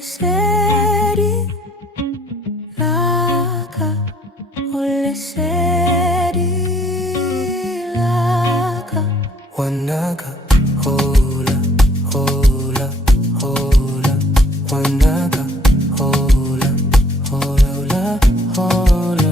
seri laka, ole seri laka. Wanaga hola, hola, hola. Wanaga hola, hola, hola.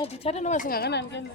Ndithathe noba singakanani ke mna.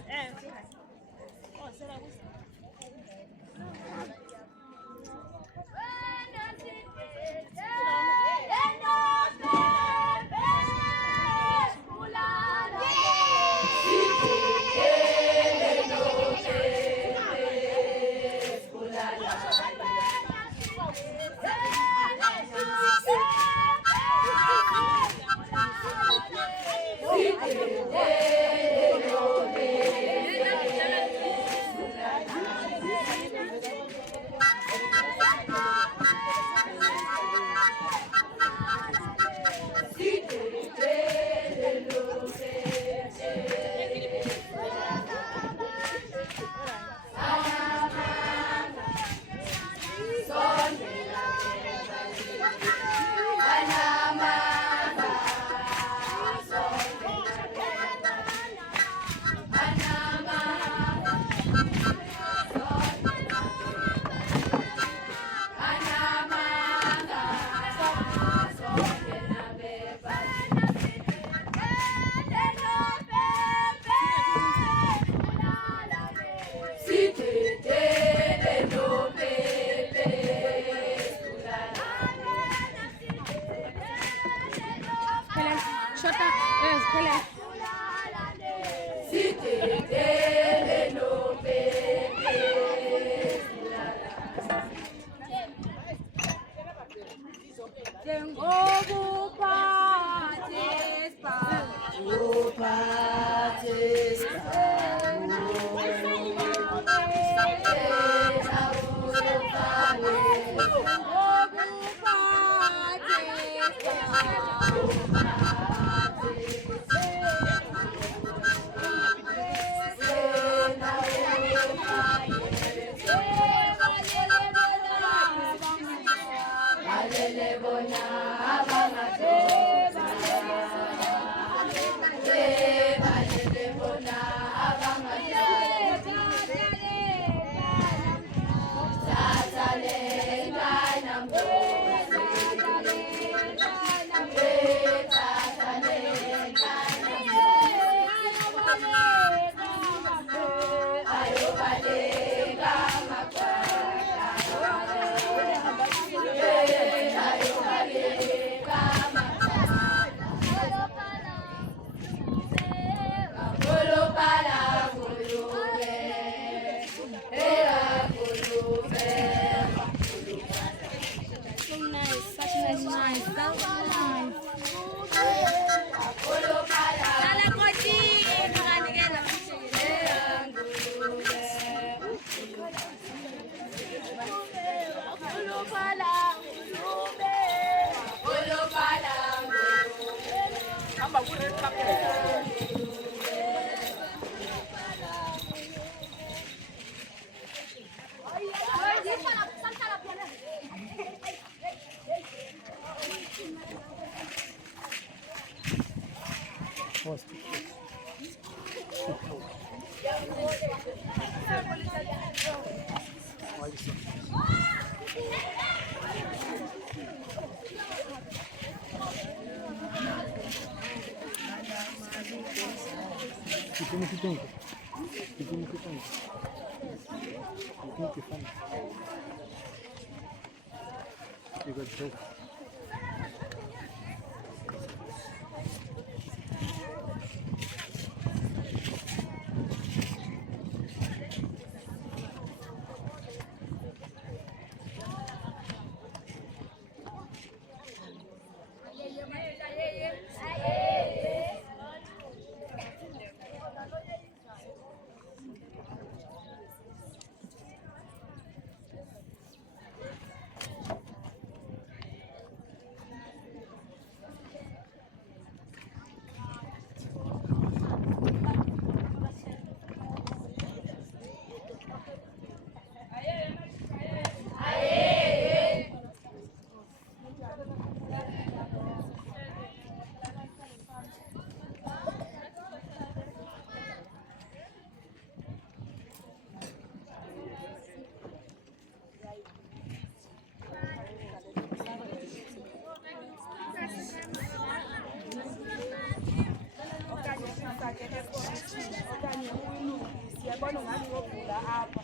ngibona ngani ngokuvula apha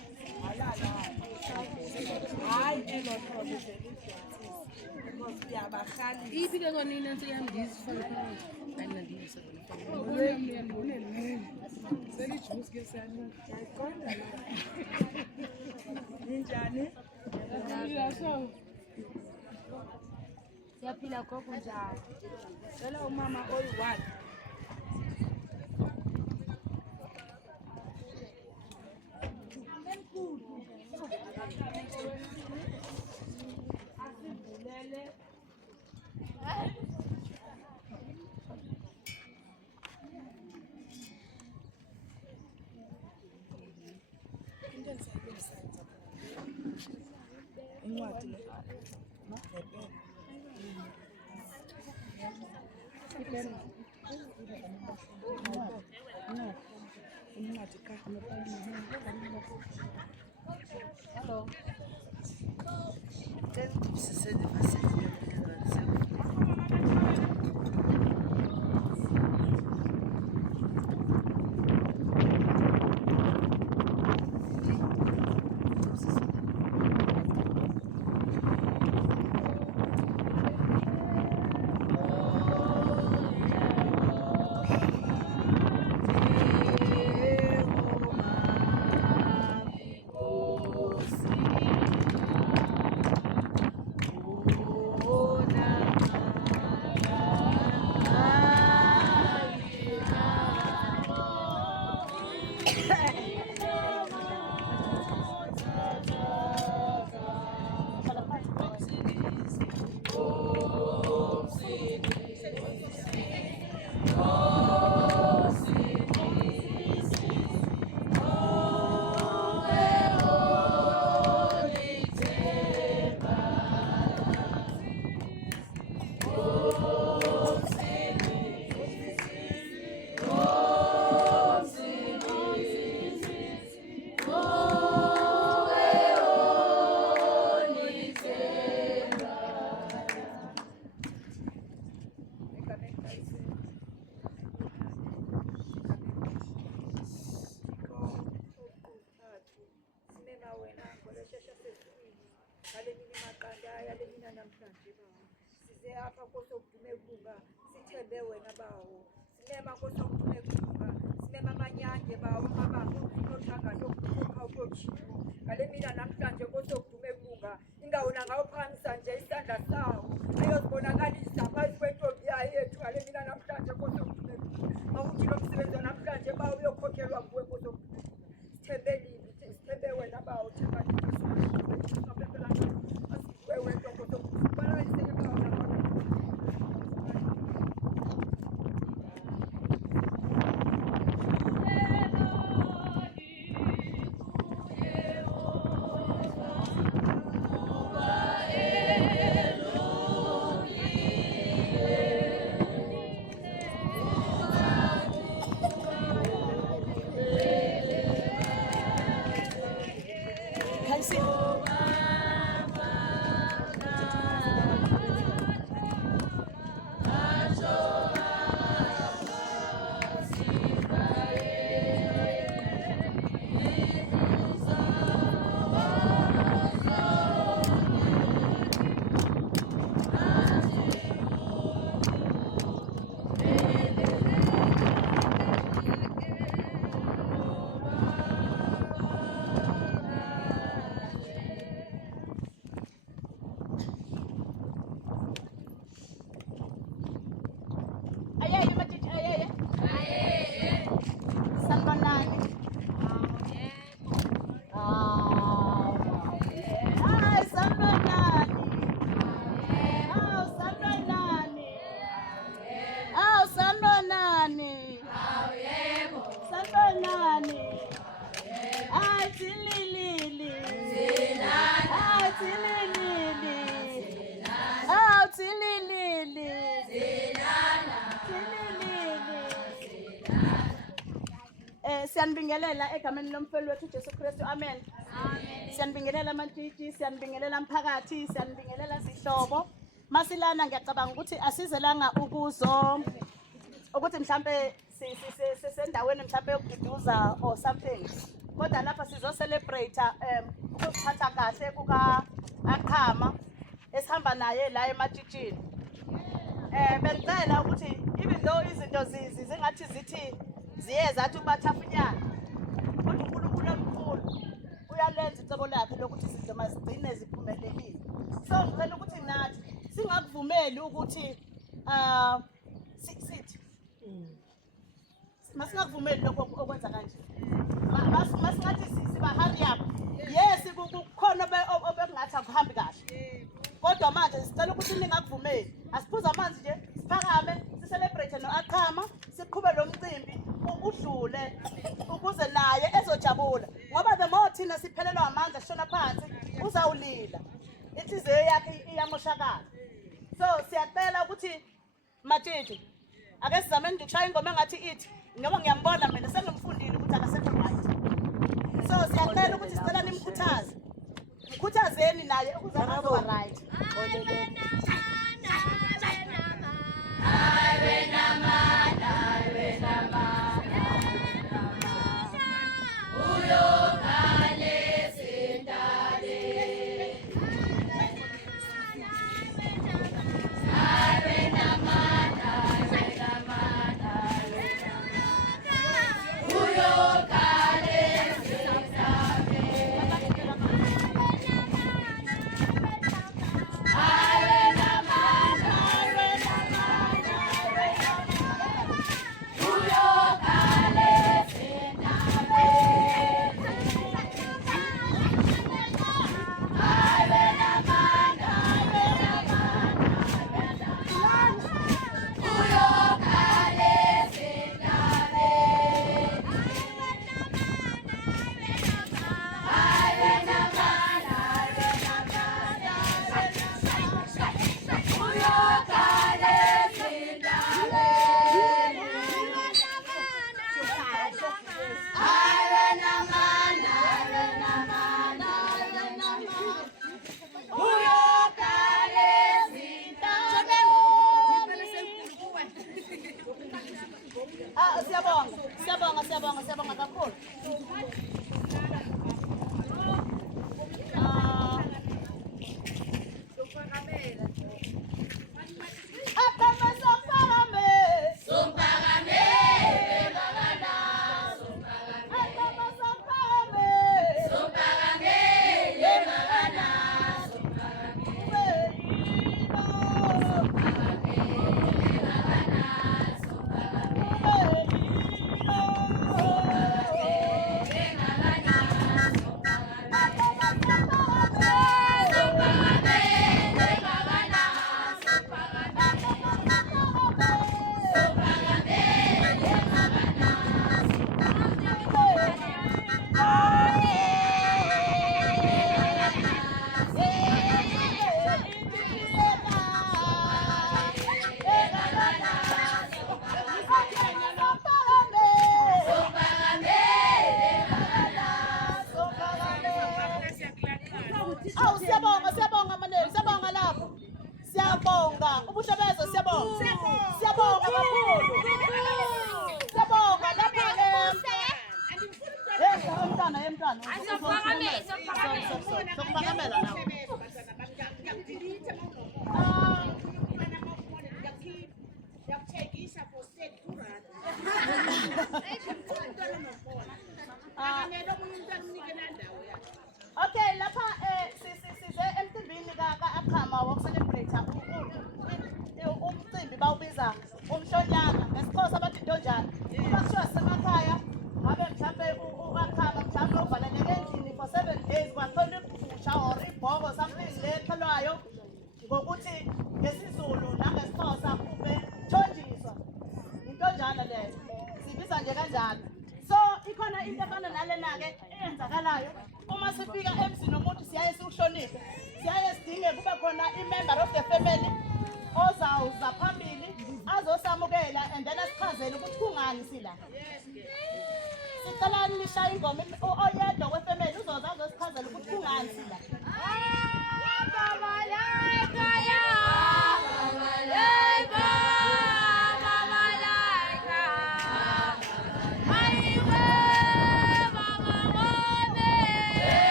alala hayi elothobe because uyabahlalisa iphi-ke kona inansi yami ndizifake phakathi ayinandiyisa selijusi-ke yayiqonda la ninjani siyaphila gogo njalo cela umama oyi-1 asivulele incwadi incwadi ka hello apha kosokudume kunga sithembe wena bawo sinema kosokudume kunga sinema amanyanje bawo mababo nothanga lokukha ukutshilo ngale mina namhlanje kosokudume kunga ingawona ngawuphamisa nje isandla sawo ayozibonakalisa phansi kwentombi yethu ngale mina namhlanje kosokudume kunga awuthi lo msebenzi namhlanje bawo uyokhokhelwa kuwe kosokudume sithembe lini sithembe wena bawo themba Siyanibingelela egameni lomfelo wethu Jesu Kristu. Amen. Amen. Siyanibingelela amantshitshi, siyanibingelela mphakathi, siyanibingelela sihlobo. Masilana ngiyacabanga ukuthi asizelanga ukuthi mhlambe sisendaweni mhlambe yokududuza or something. kodwa lapha sizo-celebrate ukuziphatha kahle kuka-Aqhama esihamba naye la ematshitshini. Bengicela ukuthi even though izinto zingathi zithi ziye zathi ubathafunyana, kodwa uNkulunkulu omkhulu uyalenza icebo lakhe lokuthi izinto mazigcine ziphumelelile. So ngicela ukuthi nathi singakuvumeli ukuthi sithi masingakuvumeli lokho okwenza kanje. Masingathi siba-hurry up. Yes, kukhona obekungathi akuhambi kahle, kodwa manje sicela ukuthi ningakuvumeli. Asiphuze amanzi nje, siphakame, sicelebrate no-Aqhama, siqhube lo mcimbi udlule ukuze naye ezojabula, ngoba the more thina siphelelwa amandla sishona phansi uzawulila, inhliziyo yakhe iyamoshakala. So siyacela ukuthi matshitshi ake sizameni nje ukushaya ingoma engathi ithi, ngoba ngiyambona mina sengimfundile ukuthi akasekho right. So siyacela ukuthi sicela nimkhuthaze, mkhuthazeni naye ukuze azoba right. Siyabonga kakhulu. Siyabonga manene, siyabonga lapho. Siyabonga ubuhlebezo, siyabonga. Siyabonga kakhulu. Siyabonga lapha umntana. Sokuphakamela nawe. Okay, lapha size emcimbini ka-Aqhama wokucelebrate umcimbi bawubiza umhlonyana ngesixhosa bathi intonjana. Uma kuthiwa sisemakhaya ngabe mhlampe u-Aqhama mhlampe uvaleleke endlini for 7 days kwakhona ibhusha or ibhoko something lephelwayo ngokuthi ngesizulu nangesixhosa kube thonjiswa. Intonjana leyo sibiza nje kanjalo. So ikhona into efana nalena-ke eyenzakalayo. Uma sifika emzini womuntu siyaye siwuhloniphe, siyaye sidinge kube khona i-member of the family ozawuza phambili azosamukela and then asichazele ukuthi kungani sila. Sicela nishaye ingoma oyedwa wefamily uzoza azosichazela ukuthi kungani sila. Mama,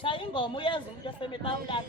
Shaya ingoma uyenza umuntu esemetawulala.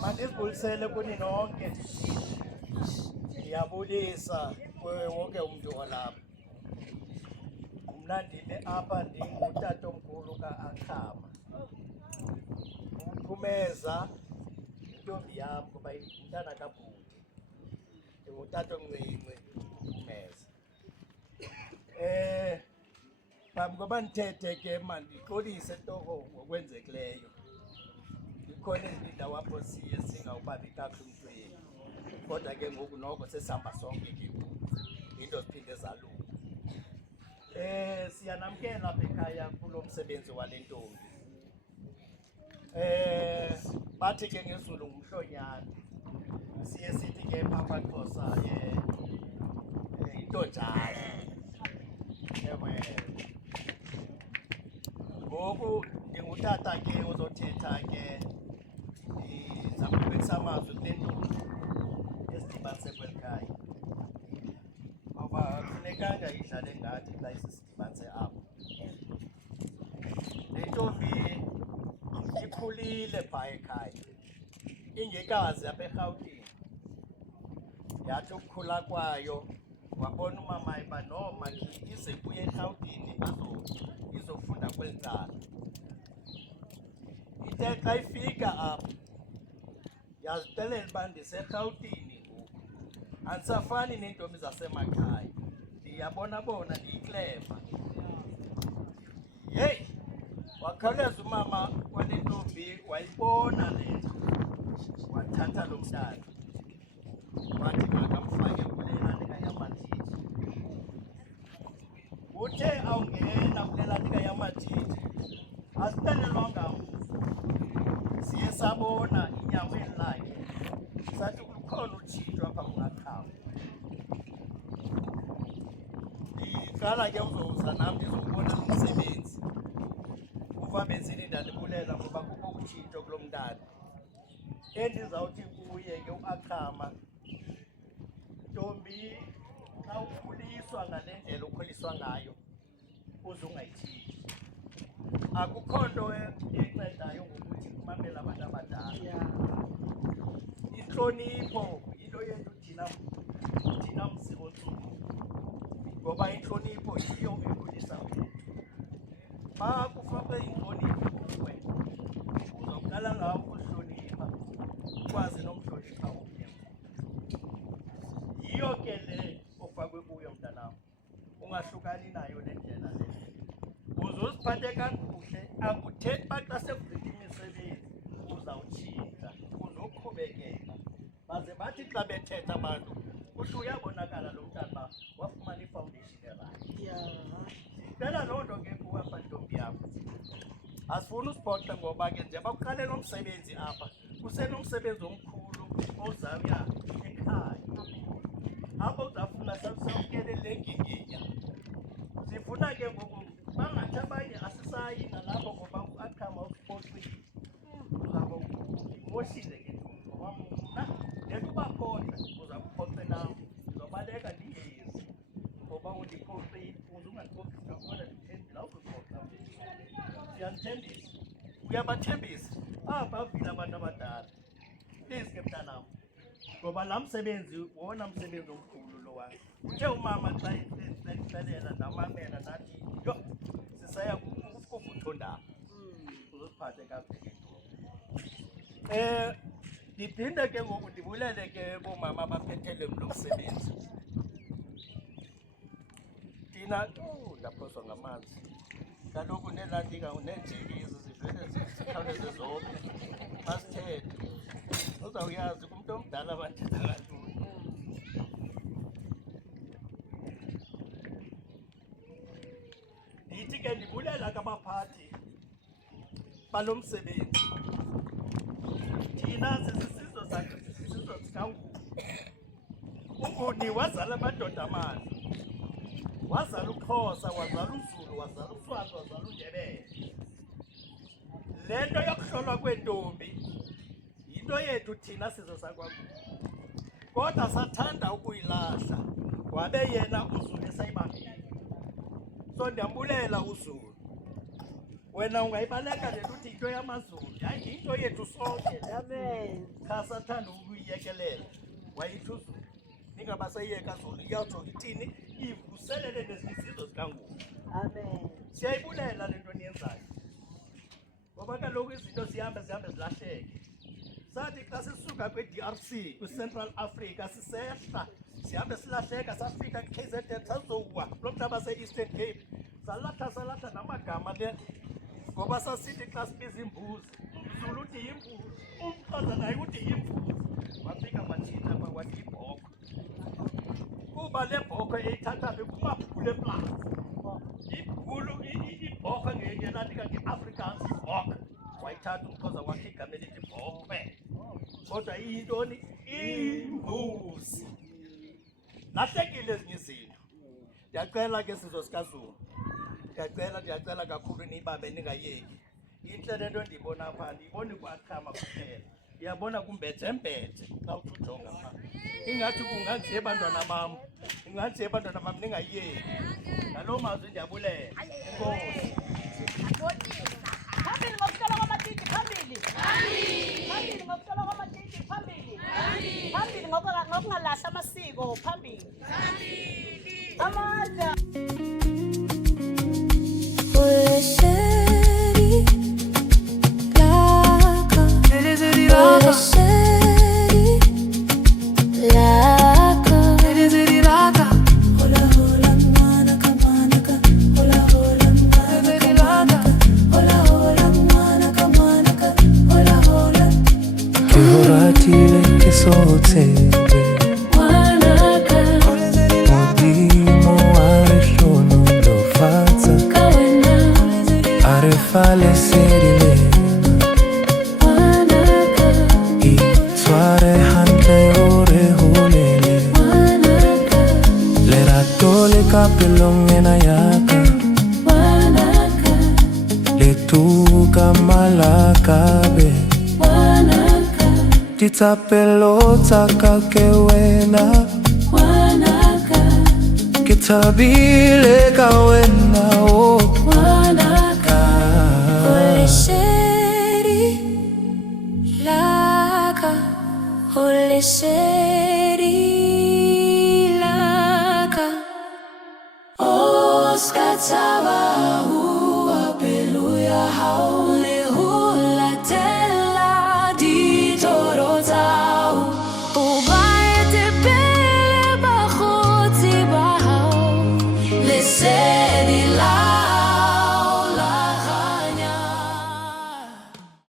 Mandizibulisele kuni nonke. Ngiyabulisa kuye wonke umuntu olapha. Mna ndime apha ndingutatomkhulu ka-Akhama. Umphumeza intombi yam kuba umntana kabhuti. Ndingutatomncinci Umphumeza. Phambi koba ndithethe ke mandixolise torho ngokwenzekileyo. Ikhona ezinye indawo apho siye singawubabi kakuhle umntweni. Kodwa ke ngoku noko sesihamba sonke ke into ziphinde zalunga. Siyanamkela apha ekhaya kulo msebenzi wale ntombi. Bathi ke ngezulu ngumhlonyana. Siye sithi ke phaa kwaXhosa into njalo. Ngoku ndingutata ke uzothetha ke ndizamubekisa amazwi kule ntombi esidibanise kweli khaya. Ngoba akufunekanga idlale ngathi xa isisidibanise apho. Le ntombi ikhulile phaa ekhaya ingekazi apha eRhawutini. Yathi ukukhula kwayo wabona umama uba no makhe ize kuye eRhawutini izofunda kweli cala. Ithe xa ifika apha yazixelela uba ndiseRhawutini ngoku, andisafani neentombi zasemakhaya, ndiyabona bona ndiyikleva. Yeyi, wakhawuleza umama wale ntombi wayibona le nto, wathatha lo mntana wathi makamfake kulela likayamajiji. Uthe awungena kulela likayamajiji asixelelwanga mntu, siye sabona inyaweni lakhe sathi kukhona utshintsho apha kuNakhama. Ndiqala ke uzowuza nam ndizowubona lo msebenzi. Uva benzini ndandibulela ngoba kukho utshintsho kulo mntana. Endizawuthi kuye ke uAkhama, ntombi xa ukhuliswa ngale ndlela ukhuliswa ngayo uzungayithini. Akukho nto encedayo ngokuthi kumamela abantu abadala. Inhlonipho into yethu thina msikontsuku, ngoba inhlonipho yiyo ekhulisa umntu. Xa kufakwe inhlonipho kuwe, uzawuqala ngawo ukuhlonipha, ukwazi nomhlonipha omnye. Yiyo ke le ofakwe kuyo mntanam, ungahlukani nayo le ndlela le. Uzuziphathe kakuhle, akuthethi uba xa sekugqitha imisebenzi uzawutshintsha, uzoqhubekeka. Baze bathi xa bethetha abantu, kuhle uyabonakala lo mntana uba wafumana ifoundation erayithi. Sicela loo nto ke kuwe apha ntombi yakho. Asifuni usibhoxe ngoba ke njengoba kuqale lo msebenzi apha, kusenomsebenzi omkhulu ozawuya ekhaya. Apho uzafuna samkele le nginginya. Sifuna ke ngoku bangathi abanye asisayi nalapho ngoba u-Akhama usiphoxile. Uzaba umoshile ke ngoba mna ndekubaphoxa uzakuphoxe nawe. Uzobaleka ndingezi ngoba undiphoxile, uzungandiphoxi kakhulu ndithembile awuzuphoxa. Siyanithembisa, uyabathembisa bavile abantu abadala. Please ke mntanam, ngoba laa msebenzi wona msebenzi omkhulu lowa. Uthe umama xa exelela ndamamela ndathi yho sisaya kufuthondaba, uzosiphathe kakuhle. Ndiphinde ke ngoku ndibulele ke boomama abaphethele lo msebenzi. Thina ndaphoswa ngamanzi kaloku neelantika neejekisi zivele zikhawuleze zonke masithethe. Uzawuyazi kumntu omdala bathetha kantoni. Ndithi ke ndibulela kabaphathi balo msebenzi. Thina sisisizwe sakhe, sisisizwe sikaNguni. uNguni wazala amadoda amandla, wazala uXhosa, wazala uZulu, wazala uSwazi, wazala uNdebele. Le nto yokuhlolwa kwentombi yinto yethu thina sizwe sakwaNguni, kodwa sathanda ukuyilahla, wabe yena uZulu esayibambile. So ndiyambulela uZulu, wena ungayibaleka le nto uthi into yamaZulu, hayi into yethu sonke. Amen. Kha sathanda ukuyiyekelela, wayithi uZulu ningabasayiyeka Zulu iyawutsho ithini, ivuselele nezizizwe zikaNguni. Amen. Siyayibulela le nto niyenzayo, ngoba kaloku izinto zihambe zilahleke. Sathi xa sisuka kwi-DRC, kwi-Central Africa, sisehla sihambe silahleka, safika KZN, sazowa lo mhlaba se-Eastern Cape, salahla namagama le, ngoba sasithi xa sibiza imbuzi, uZulu uthi yimbuzi, uMxhosa naye uthi yimbuzi. Wafika wathina wathi ibhokhwe, kuba le bhokhwe eyithatha phi kumabhulu eplaza. Ibhokhwe ngelantika nge-Afrikaans ibhokhwe, wayithatha uMxhosa wakhe igama elithi bhokhwe, kodwa iyintoni? Imbuzi. Lahlekile ezinye izinto. Ndiyacela ke sizwe sikaZulu, ndiyacela kakhulu niyibambe ningayeki. Intle le nto ndiyibona apha, andiyiboni ku-Akhama kuphela, ndiyabona kumbethe-mbethe xa uthi ujonga phaa. Ingathi kunganje bantwana bam, ningayeki. Ngaloo mazwi ndiyabulela. Enkosi. Phambili ngokuhlolwa kwamatiti, phambili. Phambili ngokuhlolwa kwamatiti, phambili. Phambili ngokungalahla amasiko, phambili. Amandla. Fale serile Itware hantle ore hulele Le ratole kapelongena yaka Le tuka malakabe Titapelo taka kewena Kitabile kawena oh Oskatawa